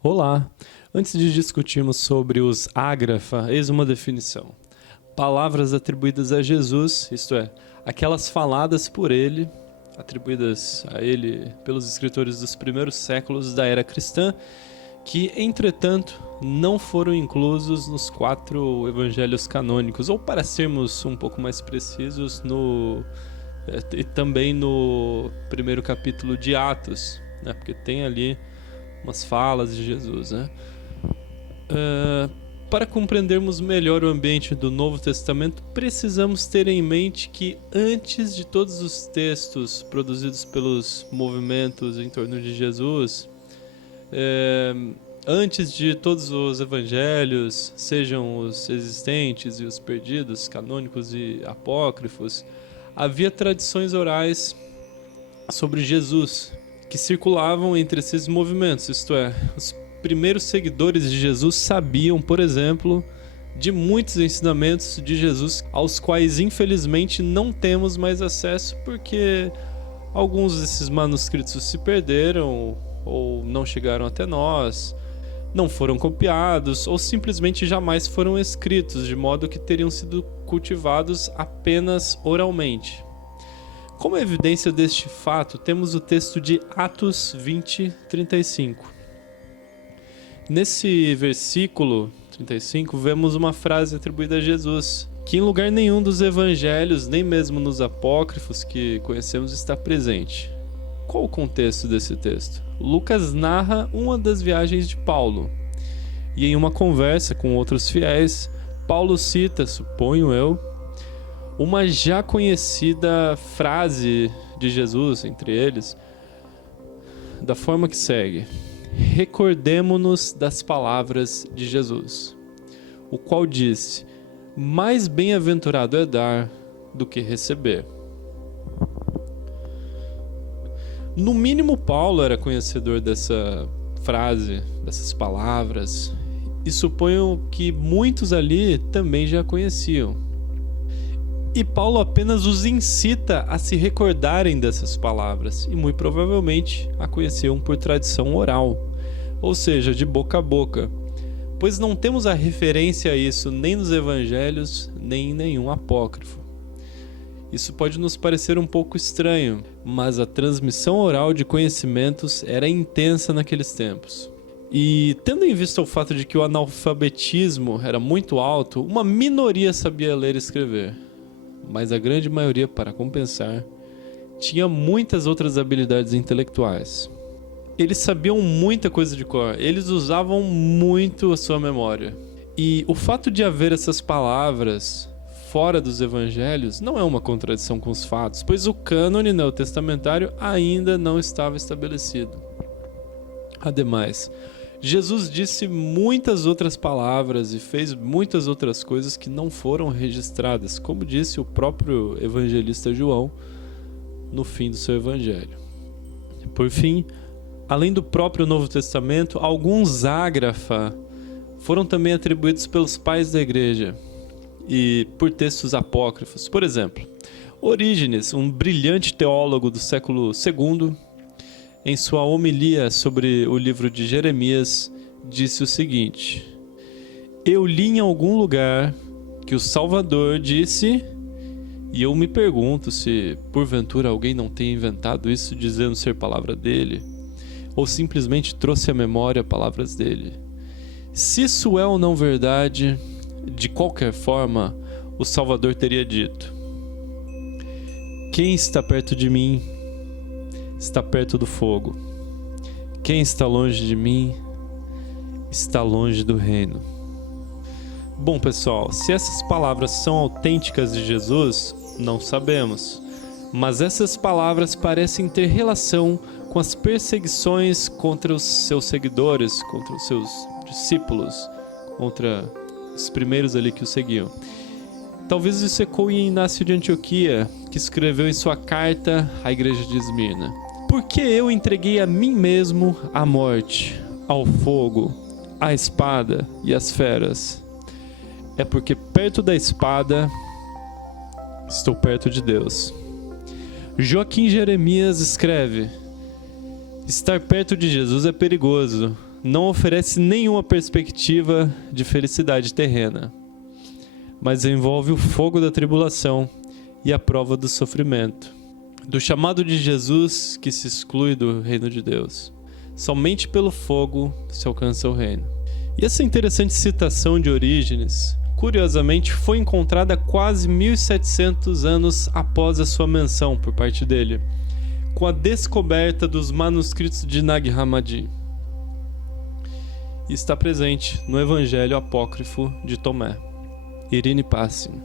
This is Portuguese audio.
Olá! Antes de discutirmos sobre os ágrafa, eis uma definição. Palavras atribuídas a Jesus, isto é, aquelas faladas por ele, atribuídas a ele pelos escritores dos primeiros séculos da era cristã, que, entretanto, não foram inclusos nos 4 evangelhos canônicos, ou para sermos um pouco mais precisos, e também no primeiro capítulo de Atos, né? Porque tem ali umas falas de Jesus, né? Para compreendermos melhor o ambiente do Novo Testamento, precisamos ter em mente que antes de todos os textos produzidos pelos movimentos em torno de Jesus, antes de todos os evangelhos, sejam os existentes e os perdidos, canônicos e apócrifos, havia tradições orais sobre Jesus que circulavam entre esses movimentos, isto é, os primeiros seguidores de Jesus sabiam, por exemplo, de muitos ensinamentos de Jesus aos quais infelizmente não temos mais acesso porque alguns desses manuscritos se perderam ou não chegaram até nós, não foram copiados ou simplesmente jamais foram escritos, de modo que teriam sido cultivados apenas oralmente. Como evidência deste fato, temos o texto de Atos 20:35. Nesse versículo 35, vemos uma frase atribuída a Jesus, que em lugar nenhum dos evangelhos, nem mesmo nos apócrifos que conhecemos, está presente. Qual o contexto desse texto? Lucas narra uma das viagens de Paulo, e em uma conversa com outros fiéis, Paulo cita, suponho eu, uma já conhecida frase de Jesus entre eles, da forma que segue: recordemo-nos das palavras de Jesus, o qual disse: mais bem-aventurado é dar do que receber. No mínimo, Paulo era conhecedor dessa frase, dessas palavras, e suponho que muitos ali também já conheciam. E Paulo apenas os incita a se recordarem dessas palavras, e muito provavelmente a conheciam por tradição oral, ou seja, de boca a boca, pois não temos a referência a isso nem nos evangelhos, nem em nenhum apócrifo. Isso pode nos parecer um pouco estranho, mas a transmissão oral de conhecimentos era intensa naqueles tempos. E tendo em vista o fato de que o analfabetismo era muito alto, uma minoria sabia ler e escrever, mas a grande maioria, para compensar, tinha muitas outras habilidades intelectuais. Eles sabiam muita coisa de cor, eles usavam muito a sua memória. E o fato de haver essas palavras fora dos evangelhos não é uma contradição com os fatos, pois o cânone neotestamentário ainda não estava estabelecido. Ademais, Jesus disse muitas outras palavras e fez muitas outras coisas que não foram registradas, como disse o próprio evangelista João no fim do seu evangelho. Por fim, além do próprio Novo Testamento, alguns ágrafa foram também atribuídos pelos pais da igreja e por textos apócrifos. Por exemplo, Orígenes, um brilhante teólogo do século II, em sua homilia sobre o livro de Jeremias, disse o seguinte: eu li em algum lugar que o Salvador disse, e eu me pergunto se porventura alguém não tenha inventado isso dizendo ser palavra dele, ou simplesmente trouxe à memória palavras dele. Se isso é ou não verdade, de qualquer forma, o Salvador teria dito: quem está perto de mim está perto do fogo. Quem está longe de mim está longe do reino. Bom, pessoal, se essas palavras são autênticas de Jesus, não sabemos. Mas essas palavras parecem ter relação com as perseguições contra os seus seguidores, contra os seus discípulos, contra os primeiros ali que o seguiam. Talvez isso ecoe em Inácio de Antioquia, que escreveu em sua carta à igreja de Esmirna: porque eu entreguei a mim mesmo à morte, ao fogo, à espada e às feras. É porque perto da espada estou perto de Deus. Joaquim Jeremias escreve: estar perto de Jesus é perigoso, não oferece nenhuma perspectiva de felicidade terrena, mas envolve o fogo da tribulação e a prova do sofrimento, do chamado de Jesus que se exclui do reino de Deus. Somente pelo fogo se alcança o reino. E essa interessante citação de Orígenes, curiosamente, foi encontrada quase 1700 anos após a sua menção por parte dele, com a descoberta dos manuscritos de Nag Hammadi. E está presente no Evangelho Apócrifo de Tomé. Irine Passim.